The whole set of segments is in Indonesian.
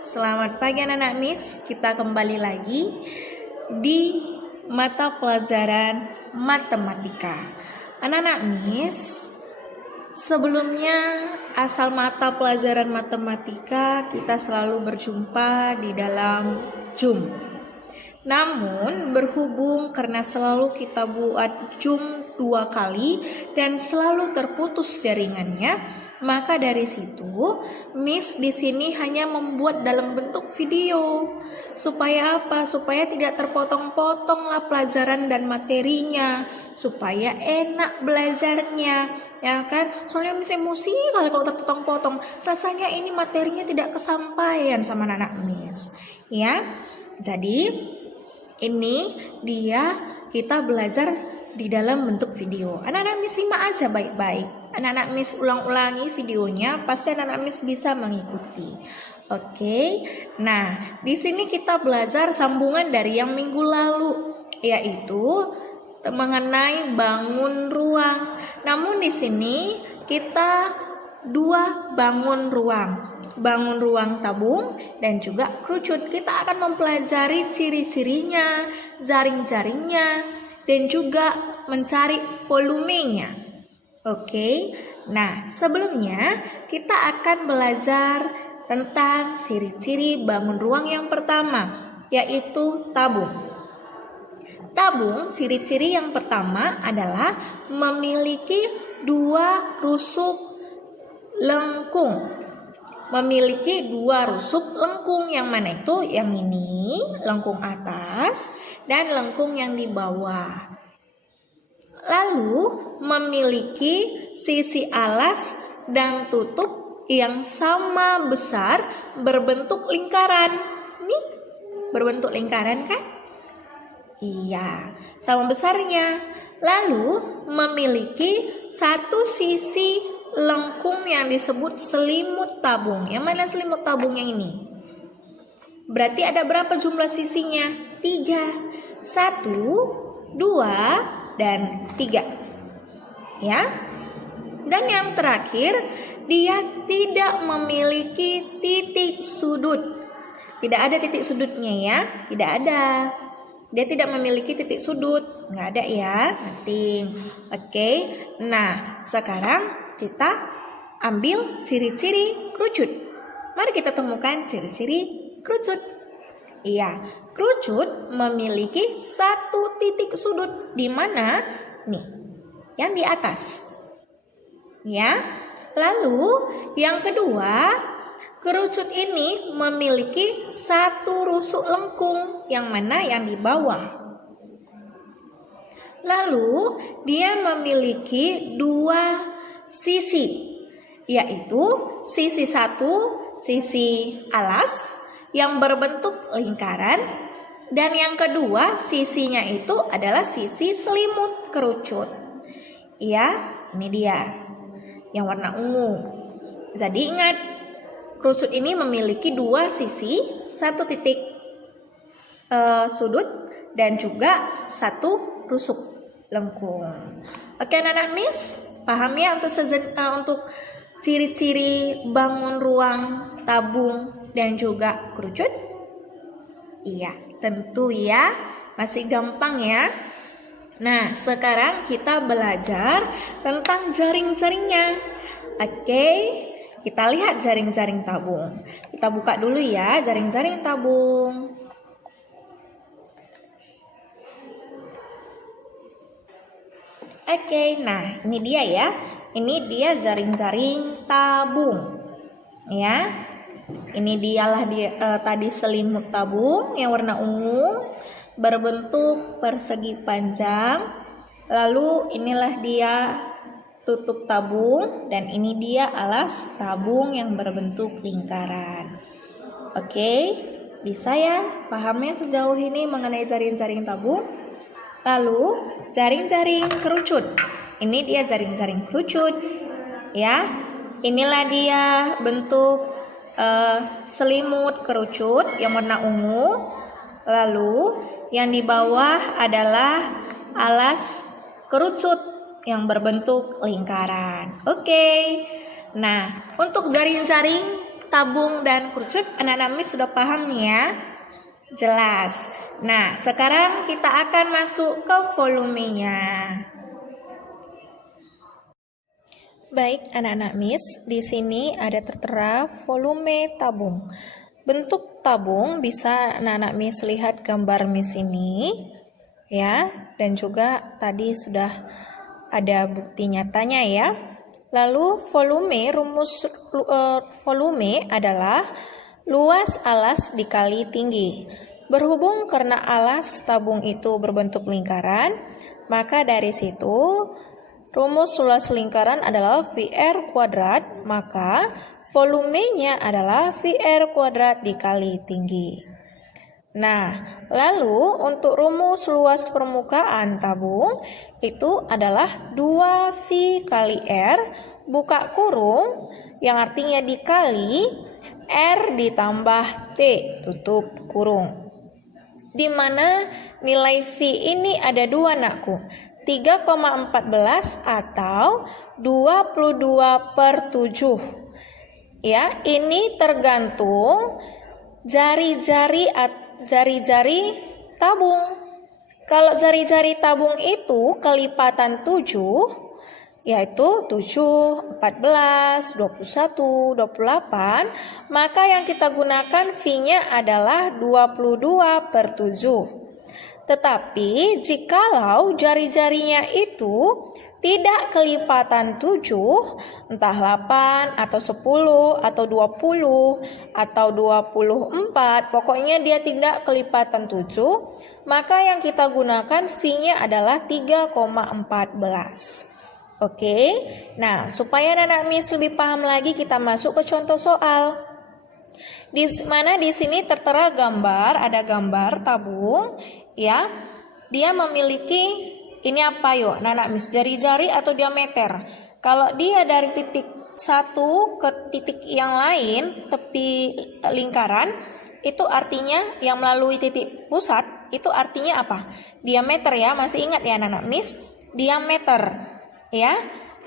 selamat pagi anak-anak Miss. Kita kembali lagi di mata pelajaran matematika. Anak-anak Miss, sebelumnya asal mata pelajaran matematika kita selalu berjumpa di dalam Zoom. Namun berhubung karena selalu kita buat Zoom 2 kali dan selalu terputus jaringannya, maka dari situ Miss di sini hanya membuat dalam bentuk video. Supaya apa? Supaya tidak terpotong-potonglah pelajaran dan materinya, supaya enak belajarnya, ya kan? Soalnya Miss emosi kalau terpotong-potong. Rasanya ini materinya tidak kesampaian sama anak Miss, ya. Jadi ini dia kita belajar di dalam bentuk video. Anak-anak Miss simak aja baik-baik. Anak-anak Miss ulang-ulangi videonya, pasti anak-anak Miss bisa mengikuti. Oke. Nah, di sini kita belajar sambungan dari yang minggu lalu, yaitu mengenai bangun ruang. Namun di sini kita dua bangun ruang tabung dan juga kerucut. Kita akan mempelajari ciri-cirinya, jaring-jaringnya, dan juga mencari volumenya. Oke. Nah, sebelumnya kita akan belajar tentang ciri-ciri bangun ruang yang pertama, yaitu tabung. Tabung, ciri-ciri yang pertama adalah memiliki dua rusuk lengkung. Memiliki dua rusuk lengkung, yang mana itu? Yang ini lengkung atas dan lengkung yang di bawah. Lalu memiliki sisi alas dan tutup yang sama besar berbentuk lingkaran. Nih, berbentuk lingkaran kan? Iya, sama besarnya. Lalu memiliki satu sisi lengkung yang disebut selimut tabung. Yang mana selimut tabung yang ini? Berarti ada berapa jumlah sisinya? 3. 1, 2, dan 3. Ya. Dan yang terakhir, dia tidak memiliki titik sudut. Tidak ada titik sudutnya ya. Tidak ada. Dia tidak memiliki titik sudut. Nggak ada ya. Penting. Oke. Nah, sekarang kita ambil ciri-ciri kerucut. Mari kita temukan ciri-ciri kerucut. Iya, kerucut memiliki satu titik sudut. Di mana? Nih, yang di atas. Ya. Lalu yang kedua, kerucut ini memiliki satu rusuk lengkung. Yang mana? Yang di bawah. Lalu dia memiliki dua sisi, yaitu sisi satu, sisi alas yang berbentuk lingkaran, dan yang kedua sisinya itu adalah sisi selimut kerucut. Ya, ini dia yang warna ungu. Jadi ingat, kerucut ini memiliki dua sisi, satu titik sudut dan juga satu rusuk lengkung. Oke anak-anak Miss, paham ya untuk ciri-ciri bangun ruang, tabung, dan juga kerucut? Iya, tentu ya. Masih gampang ya. Nah, sekarang kita belajar tentang jaring-jaringnya. Oke, kita lihat jaring-jaring tabung. Kita buka dulu ya jaring-jaring tabung. Oke, nah ini dia ya. Ini dia jaring-jaring tabung. Ya. Ini dialah tadi selimut tabung yang warna ungu berbentuk persegi panjang. Lalu inilah dia tutup tabung dan ini dia alas tabung yang berbentuk lingkaran. Oke, bisa ya pahamnya sejauh ini mengenai jaring-jaring tabung? Lalu jaring-jaring kerucut. Ini dia jaring-jaring kerucut. Ya. Inilah dia bentuk selimut kerucut yang warna ungu. Lalu yang di bawah adalah alas kerucut yang berbentuk lingkaran. Oke. Nah, untuk jaring-jaring tabung, dan kerucut. Anak-anak Miss sudah paham ya? Jelas. Nah, sekarang kita akan masuk ke volumenya. Baik, anak-anak Miss, di sini ada tertera volume tabung. Bentuk tabung bisa anak-anak Miss lihat gambar Miss ini, ya, dan juga tadi sudah ada bukti nyatanya ya. Lalu rumus volume adalah luas alas dikali tinggi. Berhubung karena alas tabung itu berbentuk lingkaran, maka dari situ rumus luas lingkaran adalah VR kuadrat, maka volumenya adalah VR kuadrat dikali tinggi. Nah, lalu untuk rumus luas permukaan tabung itu adalah 2V kali R, buka kurung, yang artinya dikali R ditambah T, tutup kurung. Di mana nilai V ini ada 2 nakku, 3,14 atau 22/7. Ya, ini tergantung jari-jari tabung. Kalau jari-jari tabung itu kelipatan 7, yaitu 7, 14, 21, 28, maka yang kita gunakan V-nya adalah 22/7. Tetapi jikalau jari-jarinya itu tidak kelipatan 7, entah 8 atau 10 atau 20 atau 24, pokoknya dia tidak kelipatan 7, maka yang kita gunakan V-nya adalah 3,14. Oke, nah supaya anak-anak Miss lebih paham lagi, kita masuk ke contoh soal. Di mana di sini tertera gambar, ada gambar tabung, ya. Dia memiliki ini apa yuk, anak-anak Miss, jari-jari atau diameter. Kalau dia dari titik satu ke titik yang lain, tepi lingkaran, itu artinya yang melalui titik pusat, itu artinya apa? Diameter ya, masih ingat ya anak-anak Miss? Diameter, ya.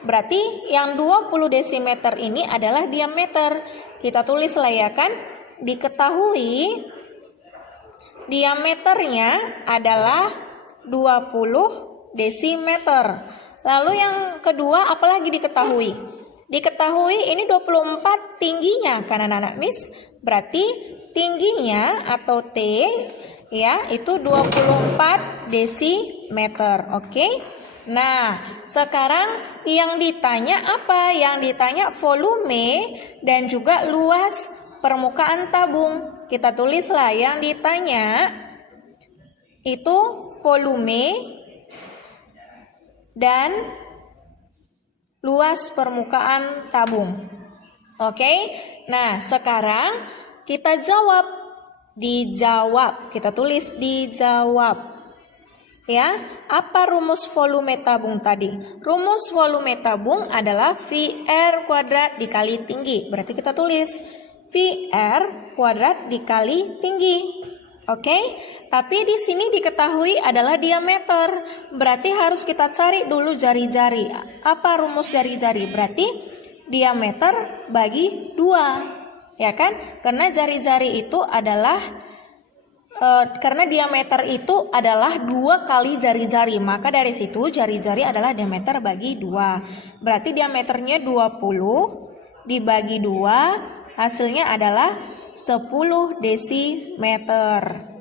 Berarti yang 20 desimeter ini adalah diameter. Kita tulis lah ya kan? Diketahui diameternya adalah 20 desimeter. Lalu yang kedua apalagi diketahui? Diketahui ini 24 tingginya kan anak-anak Miss? Berarti tingginya atau T ya itu 24 desimeter. Oke? Nah, sekarang yang ditanya apa? Yang ditanya volume dan juga luas permukaan tabung. Kita tulislah yang ditanya itu volume dan luas permukaan tabung. Oke? Nah, sekarang kita jawab. Dijawab. Kita tulis dijawab. Ya, apa rumus volume tabung tadi? Rumus volume tabung adalah VR kuadrat dikali tinggi. Berarti kita tulis VR kuadrat dikali tinggi. Oke? Tapi di sini diketahui adalah diameter. Berarti harus kita cari dulu jari-jari. Apa rumus jari-jari? Berarti diameter bagi 2. Ya kan? Karena jari-jari itu adalah karena diameter itu adalah 2 kali jari-jari, maka dari situ jari-jari adalah diameter bagi 2. Berarti diameternya 20 dibagi 2, hasilnya adalah 10 desimeter.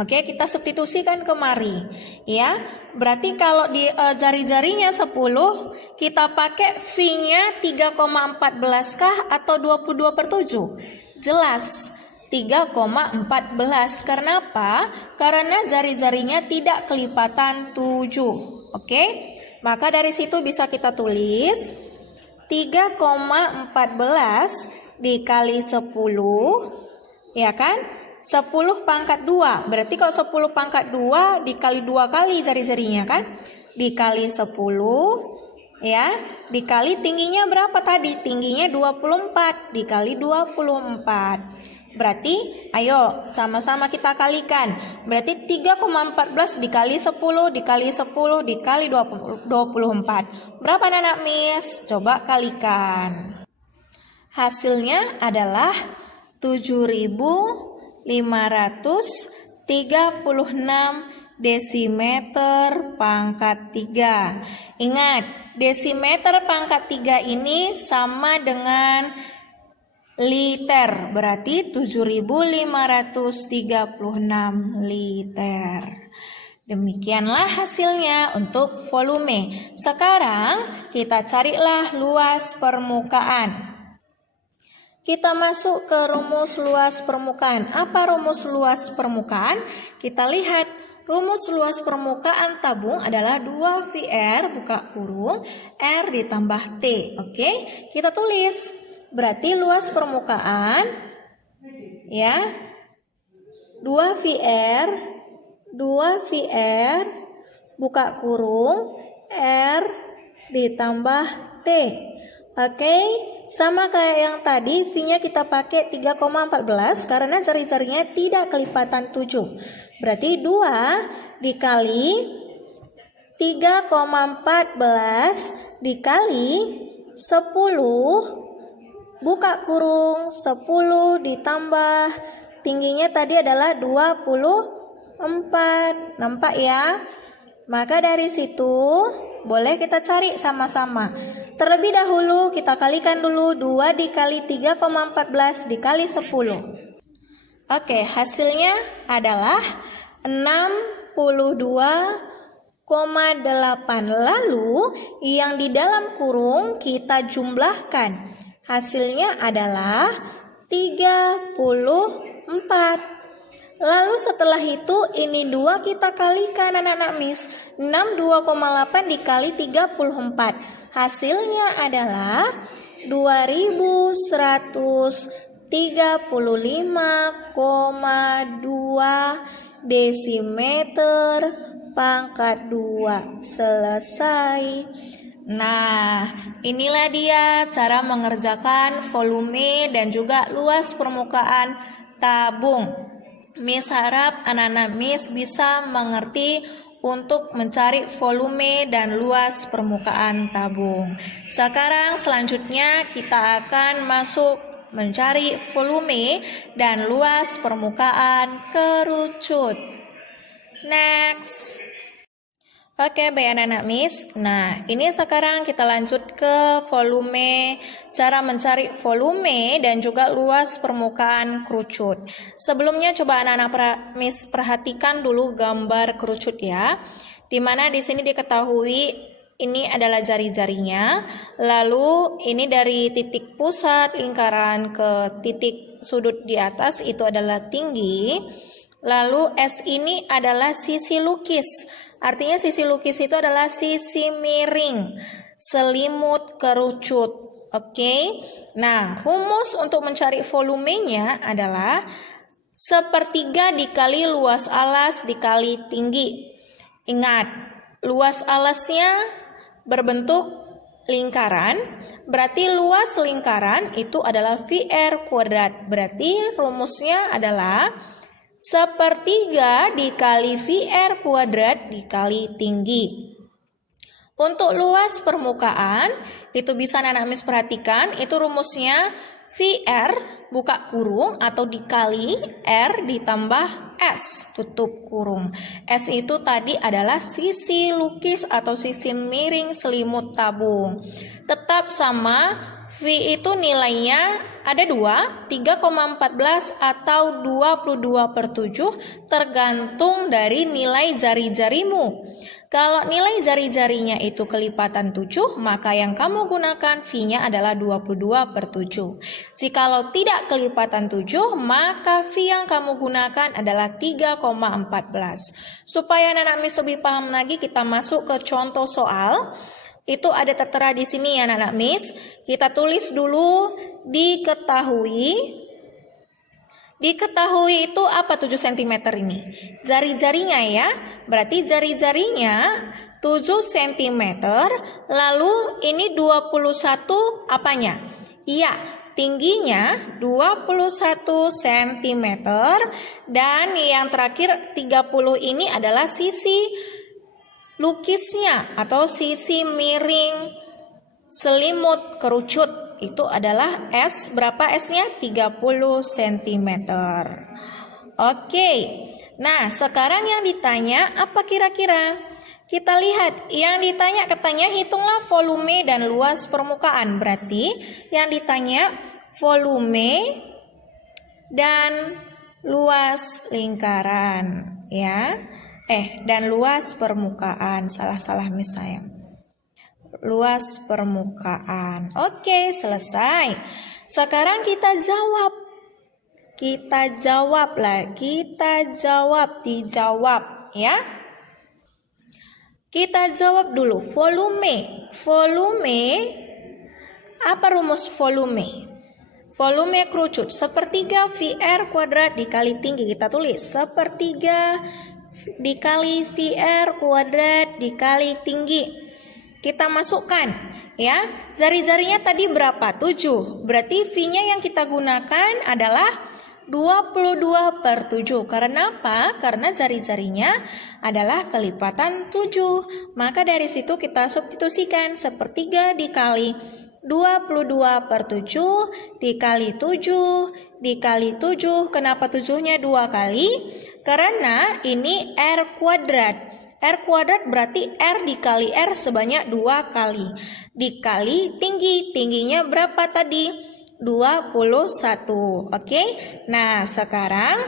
Oke, kita substitusikan kemari ya. Berarti kalau di jari-jarinya 10, kita pakai V-nya 3,14 kah atau 22/7? Jelas 3,14. Karena apa? Karena jari-jarinya tidak kelipatan 7. Oke? Maka dari situ bisa kita tulis 3,14 dikali 10, ya kan? 10 pangkat 2. Berarti kalau 10 pangkat 2 dikali 2 kali jari-jarinya kan? Dikali 10, ya. Dikali tingginya berapa tadi? Tingginya 24 dikali 24. Berarti ayo sama-sama kita kalikan. Berarti 3,14 dikali 10 dikali 10 dikali 24. Berapa anak Miss? Coba kalikan. Hasilnya adalah 7.536 desimeter pangkat 3. Ingat, desimeter pangkat 3 ini sama dengan liter, berarti 7.536 liter. Demikianlah hasilnya untuk volume. Sekarang kita carilah luas permukaan. Kita masuk ke rumus luas permukaan. Apa rumus luas permukaan? Kita lihat rumus luas permukaan tabung adalah 2VR buka kurung R ditambah T. Oke, kita tulis. Berarti luas permukaan ya 2VR buka kurung R ditambah T. Oke, sama kayak yang tadi, V-nya kita pakai 3,14 karena jari-jarinya tidak kelipatan 7. Berarti 2 dikali 3,14 dikali 10 buka kurung 10 ditambah tingginya tadi adalah 24. Nampak ya? Maka dari situ boleh kita cari sama-sama. Terlebih dahulu kita kalikan dulu 2 dikali 3,14 dikali 10. Oke, hasilnya adalah 62,8. Lalu yang di dalam kurung kita jumlahkan. Hasilnya adalah 34. Lalu setelah itu ini 2 kita kalikan anak-anak Miss. 62,8 dikali 34. Hasilnya adalah 2135,2 desimeter pangkat 2. Selesai. Nah, inilah dia cara mengerjakan volume dan juga luas permukaan tabung. Miss harap anak-anak Miss bisa mengerti untuk mencari volume dan luas permukaan tabung. Sekarang selanjutnya kita akan masuk mencari volume dan luas permukaan kerucut. Next. Oke, baik anak-anak Miss. Nah, ini sekarang kita lanjut ke volume, cara mencari volume dan juga luas permukaan kerucut. Sebelumnya coba anak-anak Miss perhatikan dulu gambar kerucut ya. Dimana di sini diketahui ini adalah jari-jarinya. Lalu ini dari titik pusat lingkaran ke titik sudut di atas itu adalah tinggi. Lalu S ini adalah sisi lukis. Artinya sisi lukis itu adalah sisi miring, selimut kerucut. Oke. Nah, rumus untuk mencari volumenya adalah 1/3 dikali luas alas dikali tinggi. Ingat, luas alasnya berbentuk lingkaran, berarti luas lingkaran itu adalah VR kuadrat. Berarti rumusnya adalah 1/3 dikali VR kuadrat dikali tinggi. Untuk luas permukaan, itu bisa anak-anak Miss perhatikan, itu rumusnya VR buka kurung atau dikali R ditambah S tutup kurung. S itu tadi adalah sisi lukis atau sisi miring selimut tabung. Tetap sama, V itu nilainya ada 2, 3,14 atau 22/7 tergantung dari nilai jari-jarimu. Kalau nilai jari-jarinya itu kelipatan 7, maka yang kamu gunakan V-nya adalah 22/7. Jikalau tidak kelipatan 7, maka V yang kamu gunakan adalah 3,14. Supaya anak-anak Miss lebih paham lagi, kita masuk ke contoh soal. Itu ada tertera di sini ya anak-anak Miss. Kita tulis dulu diketahui itu apa 7 cm ini? Jari-jarinya ya. Berarti jari-jarinya 7 cm. Lalu ini 21 apanya? Iya, tingginya 21 cm. Dan yang terakhir 30 ini adalah sisi lukisnya atau sisi miring selimut kerucut itu adalah S. Berapa S-nya? 30 cm. Oke. Nah, sekarang yang ditanya apa kira-kira? Kita lihat, yang ditanya katanya hitunglah volume dan luas permukaan. Berarti yang ditanya volume dan luas lingkaran, ya. Dan luas permukaan. Salah Miss saya. Luas permukaan. Oke, selesai. Sekarang kita jawab. Dijawab, ya. Kita jawab dulu. Volume. Apa rumus volume? Volume kerucut sepertiga VR kuadrat dikali tinggi. Kita tulis sepertiga dikali VR kuadrat dikali tinggi. Kita masukkan, ya. Jari-jarinya tadi berapa? 7. Berarti V-nya yang kita gunakan adalah 22/7. Karena apa? Karena jari-jarinya adalah kelipatan 7. Maka dari situ kita substitusikan sepertiga dikali 22/7 dikali 7 dikali 7. Kenapa 7-nya 2 kali? Karena ini R kuadrat. R kuadrat berarti R dikali R sebanyak 2 kali. Dikali tinggi. Tingginya berapa tadi? 21. Oke. Nah, sekarang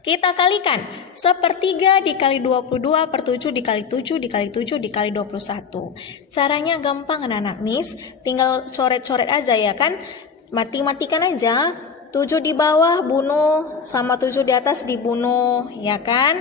kita kalikan. Sepertiga dikali 22/7 dikali 7 dikali 7 dikali 21. Caranya gampang anak-anak Miss. Tinggal coret-coret aja ya kan. Mati-matikan aja. 7 di bawah bunuh sama 7 di atas dibunuh, ya kan?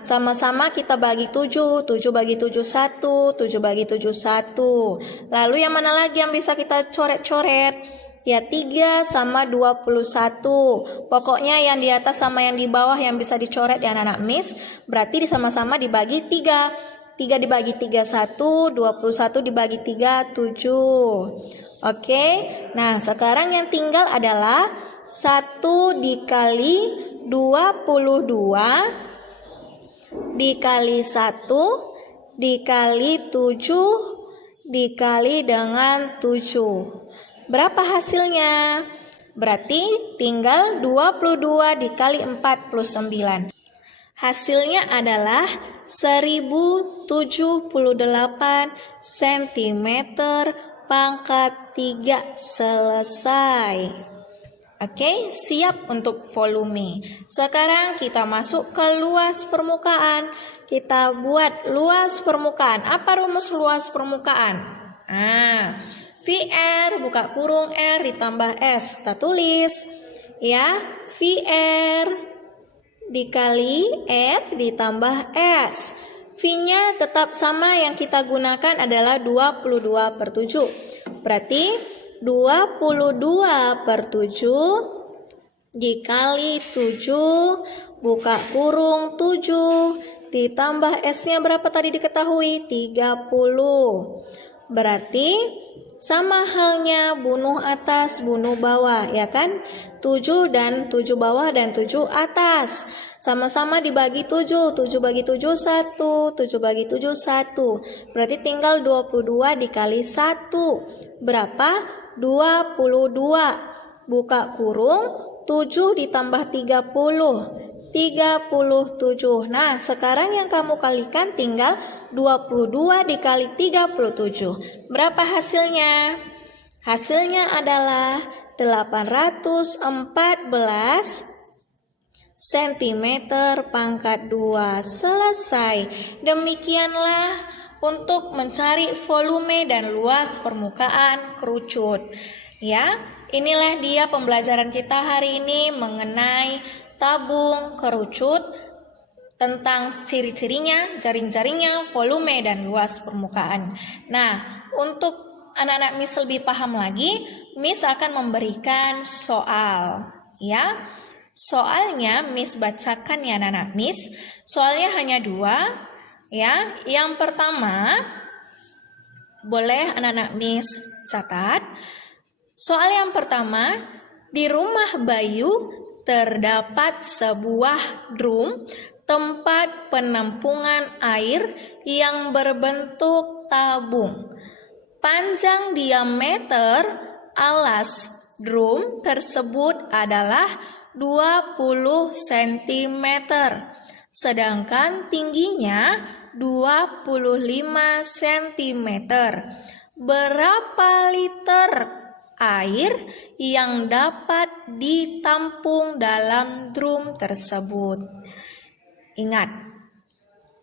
Sama-sama kita bagi 7. 7 bagi 7 1, 7 bagi 7 1. Lalu yang mana lagi yang bisa kita coret-coret? Ya 3 sama 21. Pokoknya yang di atas sama yang di bawah yang bisa dicoret ya anak-anak Miss. Berarti sama-sama dibagi 3. 3 dibagi 3 1, 21 dibagi 3 7. Oke, nah sekarang yang tinggal adalah 1 dikali 22 dikali 1 dikali 7 dikali dengan 7. Berapa hasilnya? Berarti tinggal 22 dikali 49. Hasilnya adalah 1078 cm pangkat 3. Selesai. Oke, siap untuk volume. Sekarang kita masuk ke luas permukaan. Kita buat luas permukaan. Apa rumus luas permukaan? VR buka kurung R ditambah S. Kita tulis ya, VR dikali R ditambah S. V-nya tetap sama, yang kita gunakan adalah 22/7. Berarti 22/7 dikali 7 buka kurung 7 ditambah S-nya berapa tadi diketahui? 30. Berarti sama halnya bunuh atas bunuh bawah, ya kan? 7 dan 7 bawah dan 7 atas. Sama-sama dibagi 7. 7 bagi 7 1. 7 bagi 7 1. Berarti tinggal 22 dikali 1. Berapa? 22. Buka kurung 7 ditambah 30. 37. Nah, sekarang yang kamu kalikan tinggal 22 dikali 37. Berapa hasilnya? Hasilnya adalah 814 cm pangkat 2. Selesai. Demikianlah untuk mencari volume dan luas permukaan kerucut. Ya, inilah dia pembelajaran kita hari ini mengenai tabung kerucut, tentang ciri-cirinya, jaring-jaringnya, volume dan luas permukaan. Nah, untuk anak-anak Miss lebih paham lagi, Miss akan memberikan soal, ya. Soalnya Miss bacakan ya anak-anak Miss. Soalnya hanya 2, ya. Yang pertama, boleh anak-anak Miss catat. Soal yang pertama, di rumah Bayu terdapat sebuah drum tempat penampungan air yang berbentuk tabung. Panjang diameter alas drum tersebut adalah 20 cm, sedangkan tingginya 25 cm. Berapa liter air yang dapat ditampung dalam drum tersebut? Ingat,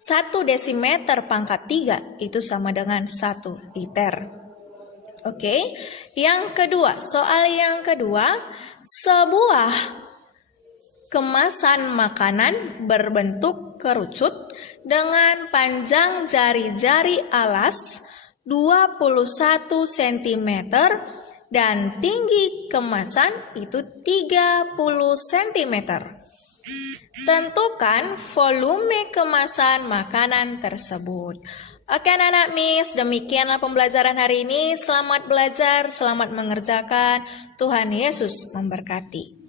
1 desimeter pangkat 3 itu sama dengan 1 liter. Oke, yang kedua, soal yang kedua, sebuah kemasan makanan berbentuk kerucut dengan panjang jari-jari alas 21 cm dan tinggi kemasan itu 30 cm. Tentukan volume kemasan makanan tersebut. Oke anak-anak Miss, demikianlah pembelajaran hari ini. Selamat belajar, selamat mengerjakan. Tuhan Yesus memberkati.